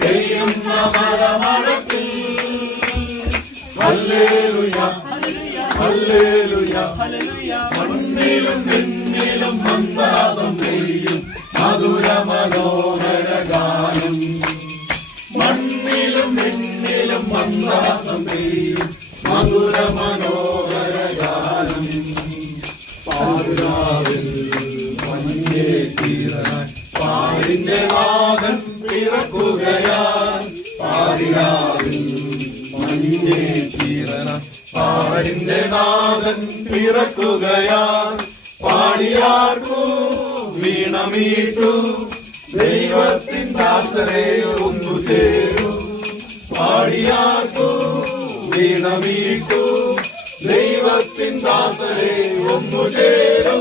പെയ്യുന്ന മലമഴക്കിൽ hallelujah hallelujah മണ്ണിലും പിന്നിലും മന്ദാസം പെയ്യും മധുര മനോഹര ഗാനം മണ്ണിലും പിന്നിലും മന്ദാസം പെയ്യും മധുര മനോഹര ഗാനം പാതിരാവിൽ മഞ്ഞേ തീരാൻ പാടിന്റെ നാഥൻ പിറക്കുകയാൽ പാതിരാവിൽ മഞ്ഞേ തീരാൻ പാടിന്റെ നാഥൻ പിറക്കുകയാൽ പാടിയാർക്കു വീണമീട്ടു ദൈവത്തിൻ ദാസരെ ഒന്നു ചേരു പാടിയാർക്കു വീണമീട്ടു ദൈവത്തിൻ ദാസരെ ഒന്നു ചേരു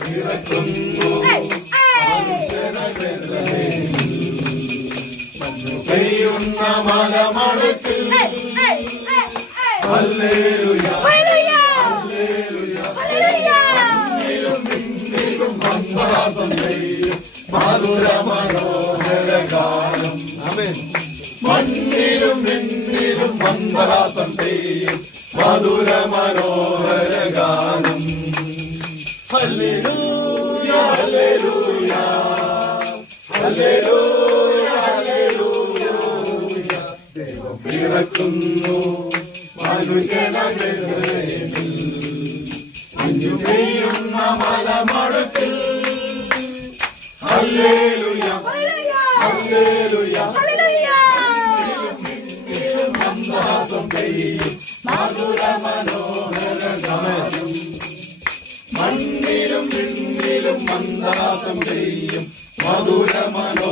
പിറക്കുന്നു പെയ്യുന്ന മലമഴക്കിൽ ഹല്ലേലൂയ ഹല്ലേലൂയ മന്ദാസം പെയ്യും മധുര മനോഹര ഗാനം മണ്ണിലും പിന്നിലും മന്ദാസം പെയ്യും മധുര മനോഹര ഗാനം ഹല്ലേലൂയ ഹല്ലേലൂയ ഹല്ലേലൂയ ഹല്ലേലൂയ ദൈവം പിറക്കുന്നു മനുഷ്യനിൽ മഞ്ഞു പെയ്യുന്ന മലമഴക്കിൽ ഹല്ലേലൂയ ഹല്ലേലൂയ മന്ദാസം പെയ്യും മധുര മനോഹര ഗാനം മണ്ണിലും പിന്നിലും മന്ദാസം പെയ്യും മധുര മനോഹര